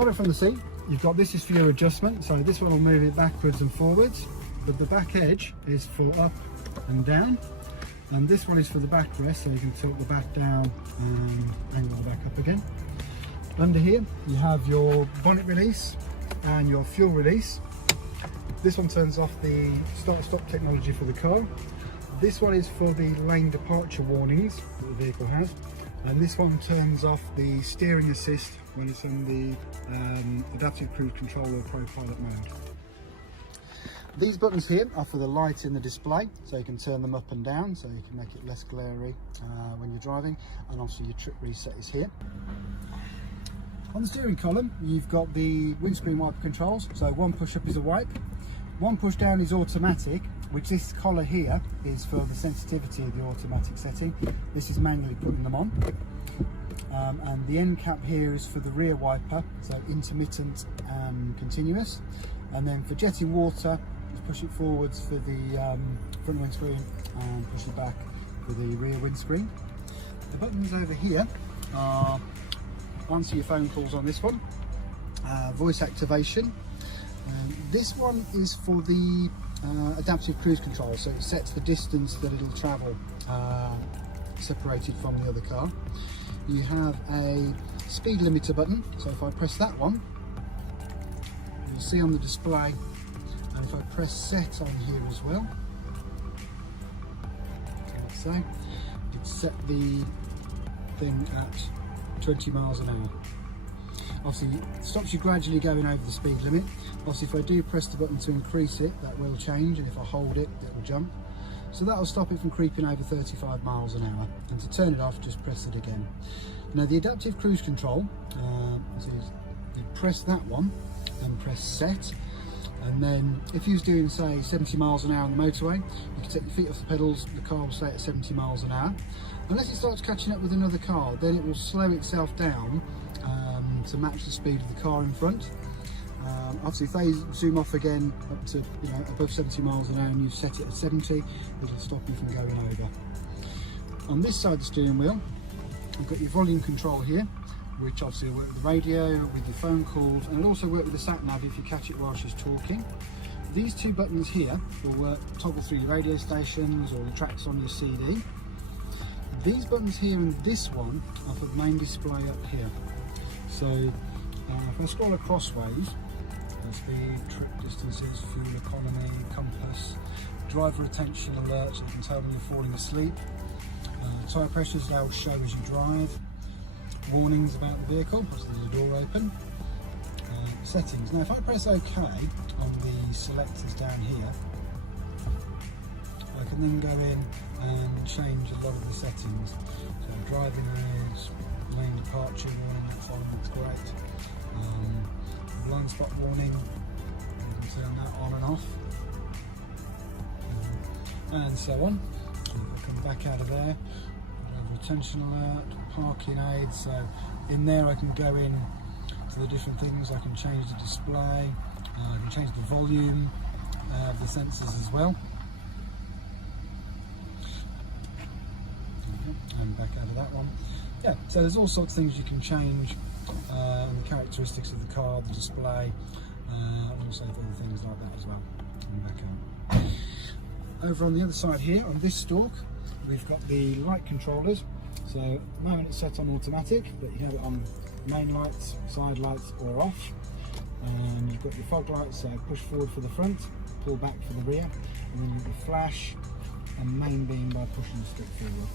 Starting from the seat, you've got this is for your adjustment. So this one will move it backwards and forwards, but the back edge is for up and down. And this one is for the backrest, so you can tilt the back down and angle the back up again. Under here, you have your bonnet release and your fuel release. This one turns off the start-stop technology for the car. This one is for the lane departure warnings that the vehicle has. And this one turns off the steering assist when it's in the adaptive cruise control or ProPilot mode. These buttons here are for the light in the display, so you can turn them up and down, so you can make it less glary when you're driving. And obviously your trip reset is here. On the steering column, you've got the windscreen wiper controls. So one push up is a wipe, one push down is automatic, which this collar here is for the sensitivity of the automatic setting. This is manually putting them on. And the end cap here is for the rear wiper, so intermittent and continuous. And then for jetting water, just push it forwards for the front windscreen and push it back for the rear windscreen. The buttons over here are answer your phone calls on this one, voice activation. This one is for the adaptive cruise control, so it sets the distance that it'll travel separated from the other car. You have a speed limiter button, so if I press that one, you'll see on the display, and if I press set on here as well, like so, it set the thing at 20 miles an hour. Obviously it stops you gradually going over the speed limit. Obviously if I do press the button to increase it, that will change, and if I hold it, it will jump. So that will stop it from creeping over 35 miles an hour. And to turn it off, just press it again. Now the adaptive cruise control, so you press that one and press set. And then if you was doing say 70 miles an hour on the motorway, you can take your feet off the pedals, the car will stay at 70 miles an hour. Unless it starts catching up with another car, then it will slow itself down to match the speed of the car in front. Obviously if they zoom off again up to above 70 miles an hour and you set it at 70, it'll stop you from going over. On this side of the steering wheel, you've got your volume control here, which obviously will work with the radio, with your phone calls, and it'll also work with the sat nav if you catch it while she's talking. These two buttons here will work, toggle through your radio stations or the tracks on your CD. These buttons here and this one are for the main display up here. So if I scroll across ways, speed, trip distances, fuel economy, compass, driver attention alert, so you can tell when you're falling asleep, tyre pressures that will show as you drive, warnings about the vehicle, obviously there's a door open, settings. Now if I press OK on the selectors down here, I can then go in and change a lot of the settings. So driving routes, lane departure warning, that's on, that's great. Blind spot warning, you can turn that on and off, and so on. I'll come back out of there, driver attention alert, parking aid, so in there I can go in to the different things. I can change the display, I can change the volume of the sensors as well. And back out of that one. Yeah, so there's all sorts of things you can change, the characteristics of the car, the display, and also other things like that as well. And back out. Over on the other side here, on this stalk, we've got the light controllers. So at the moment it's set on automatic, but you can have it on main lights, side lights, or off. And you've got your fog lights, so push forward for the front, pull back for the rear, and then you've got your flash and main beam by pushing the stick forward.